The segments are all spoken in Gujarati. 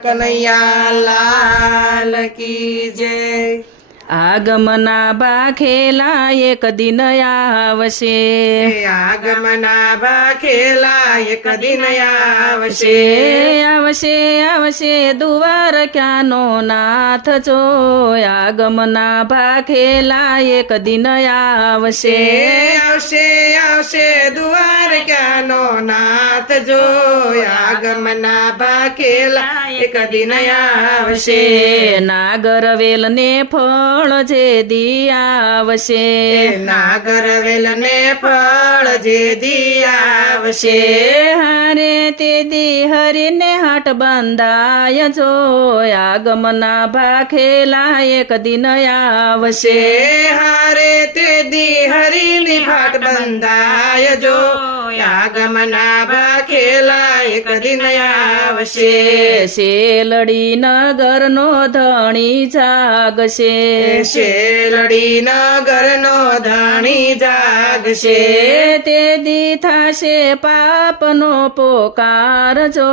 કનૈયા લાલ કી જય આગમના ભાખેલા એક દિન આવશે આગમના ભાખેલા એક દિન આવશે આવશે આવશે દુવાર ક્યાંનો નાથ જો આગમના ભાખેલા એક દિન આવશે આવશે આવશે દ્વારકાનો નાથ જો આગમના ભાખેલા એક દિન આવશે નાગર વેલ ને ફળ જે દિયાવશે આવશે. વેલને ફળ જે દિયાવશે હરે હારે તે દી હરીને હાટ બંધાય જો. આગમના ભાખેલા એક દિન આવશે. હારે તે દી હરીની ભાટ બંધાય જો. આગમના ભાખેલા એક દિન આવશે. શેલડી નગર નો ધણી જાગશે. શેલડી નગર નો ધણી જાગશે. તે દી થાશે પાપનો પોકાર જો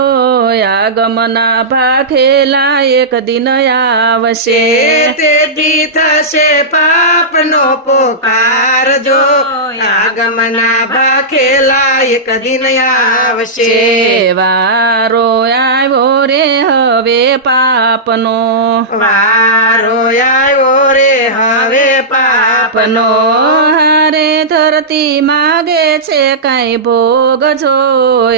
આગમના ભાખેલા એક દિન આવશે. તે દી થશે પાપનો પોકાર જો આગમના ભાખેલા એક દિન આવશે. વારો આવ્યો રે હવે પાપનો. વારો આવ્યો રે હવે પાપનો હારે ધરતી માગે છે કઈ ભોગ જો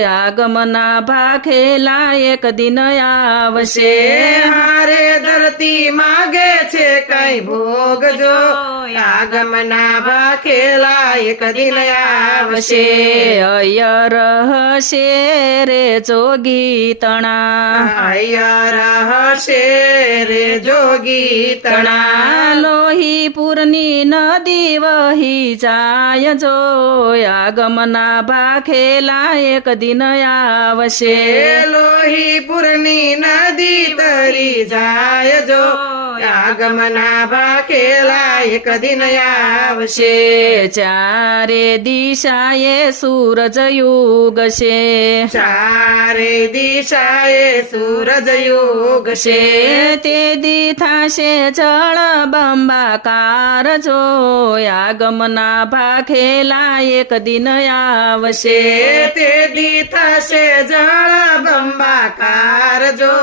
આગમના ભાખેલા એક દિન આવશે. હારે ધરતી માગે છે કઈ ભોગ જો આગમના ભાખેલા એક દિન આવશે. અયર હશે રે જોગી તણા. હૈયા હશે રે જોગી તણા તણા. લોહીપુરની નદી વહી જાય જો આગમના ભાખેલા એક દિન આવશે લોહીપુરની નદી તરી જાય જો આગમના ભાખેલા એક દિન આવશે ચારે દિશાએ સૂરજ યુગશે ચારે દિશાએ સૂરજ યુગશે તે દી થાશે જળ બંબાકાર જો આગમના ભાખેલા એક દિન આવશે તે દી થશે જળ બંબાકાર જો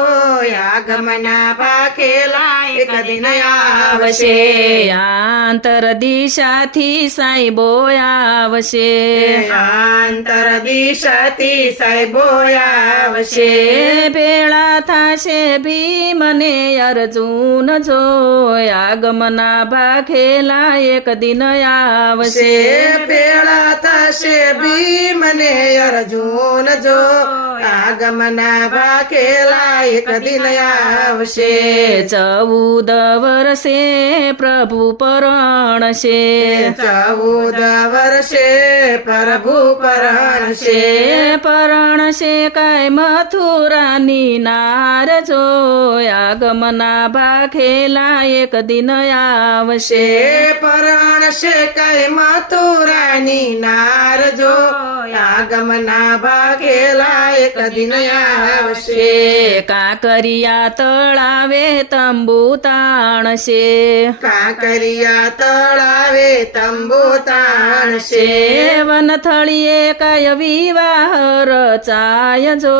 આગમના ભાખેલા એક દિન આવશે આંતર દિશાથી સાઈબો આવશે આંતર દિશાથી સાહેબો આવશે ભેળા થાશે ભીમને અર્જુન જો આગમના ભાખેલા એક દિન આવશે પેળા થશે ભીમને અર્જુન જો આગમના ભાખેલા એક દિન આવશે ચૌદ વર્ષે પ્રભુ પરણશે ચૌદ વર્ષે પ્રભુ પરણશે પરણશે કઈ મથુરાની નાર જો આગમના ભાખેલા એક દિન આવશે પરણશે કઈ મથુરાની નાર જો આગમના ભાગેલા એક દિન આવશે કાંકરિયા તળાવે તંબુ તાણશે કાંકરિયા તળાવે તંબુ તાણશે વનથળીએ કય વિવાહ રચાય જો.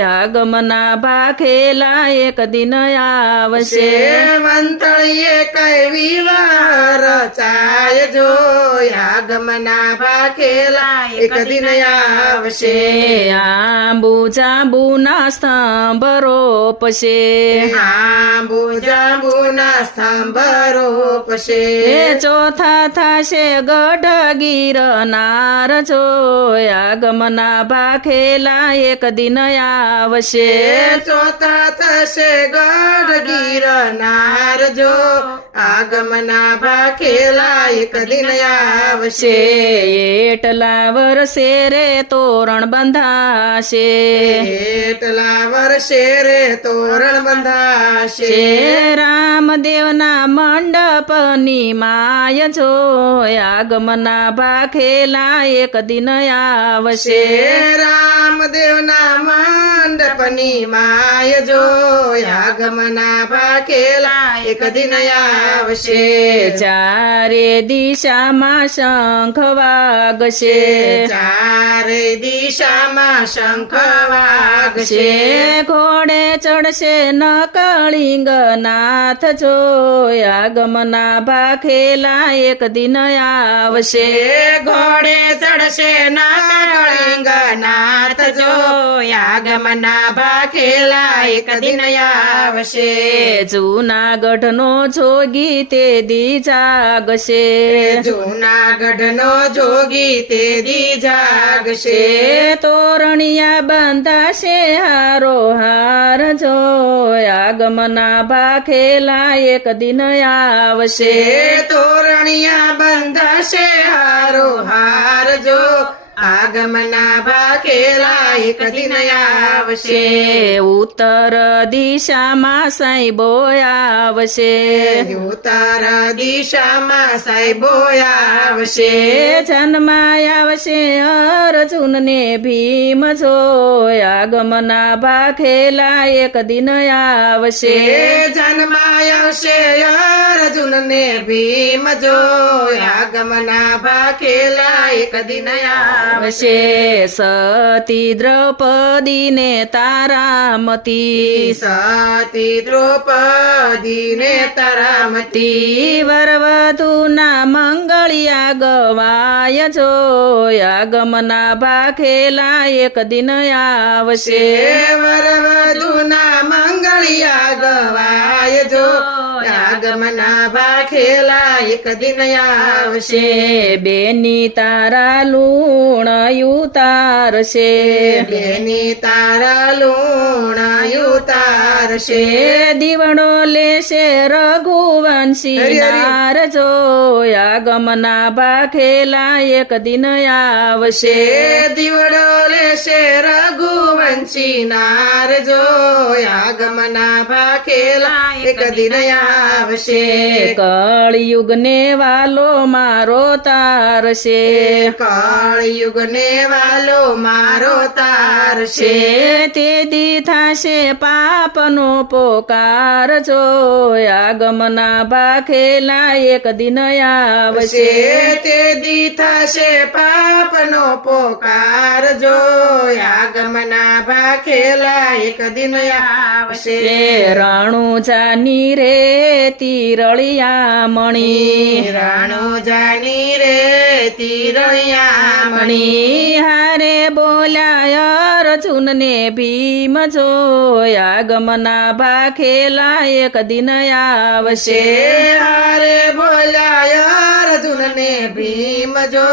આગમના ભાખેલા એક દિન આવશે. વનથળીએ કય વિવાહ રચાય જો. આગમના ભાખેલા એક દિન આવશે આંબુ જાંબુના સ્તંભ રોપશે આંબુ જાંબુના સ્તંભ રોપશે ચોથા થશે ગઢ ગીરનાર જો આગમના ભાખેલા એક દિન આવશે ચોથા થશે ગઢ ગીરનાર જો આગમના ભાખેલા એક દિન આવશે એટલા વર્ષે રે તોરણ બંધાશે એટલા વર્ષે રે તોરણ બંધાશે છે રામદેવના મંડપની માય જો આગમના ભાખેલા એક દિન આવશે મંડપ માય જો આગમના પાકેલા એક દિન આવશે. ચારે દિશામાં શંખ વાગશે. ચારે દિશામાં શંખ વાગશે. ઘોડે ચડશે નકળિંગ નાથ જો આગમના ભાખેલા એક દિન આવશે. ઘોડે ચડશે નાગલિંગ નાથ જો આગમના ભાખેલા એક દિન આવશે. જૂનાગઢ નો જોગી તે દી જાગશે. જૂનાગઢ નો જોગી તે દી જાગશે. તોરણિયા બાંધાશે હારો હાર જો આગમના ભાખેલા એક દિન આવશે. તોરણિયા બાંધાશે હારો હાર જો. આગમના ભાખેલા એક દિન આવશે ઉત્તર દિશામાં સાંઈબો આવશે. ઉત્તર દિશામાં સાહેબો આવશે. જન્માય આવશે અર્જુન ને ભીમ જો આગમના ભાખેલા એક દિન આવશે જન્માયશે અર્જુન ને ભીમ જો આગમના ભાખેલા એક દિન આવશે આવશે. સતી દ્રૌપદીને તારામતી સતી દ્રૌપદીને તારામતી વરવધુ ના મંગળિયા ગવાય જો આગમના ભાખેલા એક દિન આવશે વરવધુના મંગળિયા ગવાય જો આગમના ભાખેલા એક દિન આવશે છે બેની તારા લુણ ઉતારશે બેની તારા લુણાયુ તારશે છે દીવડો લેશે રઘુવંશી હરી, હરી. નાર જો આગમના ભાખેલા એક દિન આવશે દીવડો લેશે રઘુવંશી નાર જો આગમના ભાખેલા એક દિન આવશે કળયુગ ને વાલો મારો તારશે કળયુગ ને વાલો મારો તારશે તે દી થશે પાપનો પોકાર જો. આગમના ભાખેલા એક દિન આવશે. આવશે તે દી થશે પાપનો પોકાર જો. આગમના ભાખેલા એક દિન આવશે. રાણુ જાની રે તીરળિયા મણી રાણો જાણી રે તિરળિયા મણી હારે બોલાય અર્જુન ને ભીમ જોયા. ગમના ભાખેલા એક દિન આવશે. હારે બોલાય અર્જુન ને ભીમ જો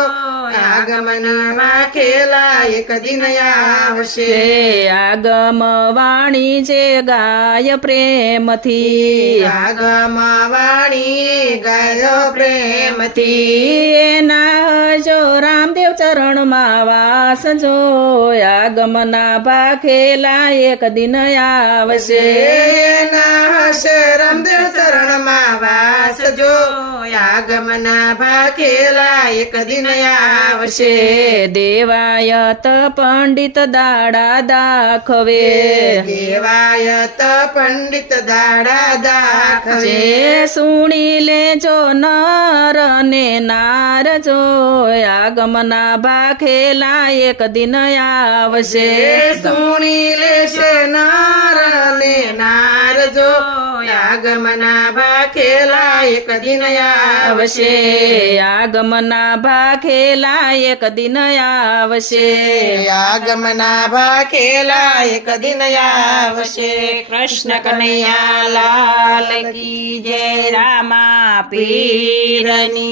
આગમનમાં ખેલા એક દિન આવશે. છે આગમ વાણી જે ગાય પ્રેમથી. આગમ વાણી ગયો પ્રેમથી. એના જો રામદેવ ચરણમાં વાસ જો આગમના ભાખેલા એક દિન આવશે. હશે રામદેવ ચરણમાં વાસ જો આગમના ભાખેલા એક દિન આવશે. દેવાયત પંડિત દાડા દાખવે. દેવાયત પંડિત દાડા દાખવે. સુણી લેજો નર ને નાર જો. આગમના ભાખેલા એક દિન આવશે. સુણી લેશે નાર ને નાર જો. આગમના ભાખેલા એક દિન આવશે આગમના ભાખેલા એક દિન આવશે આગમના ભાખેલા એક દિન આવશે કૃષ્ણ કનૈયા લાલ કી જય રામા પીરની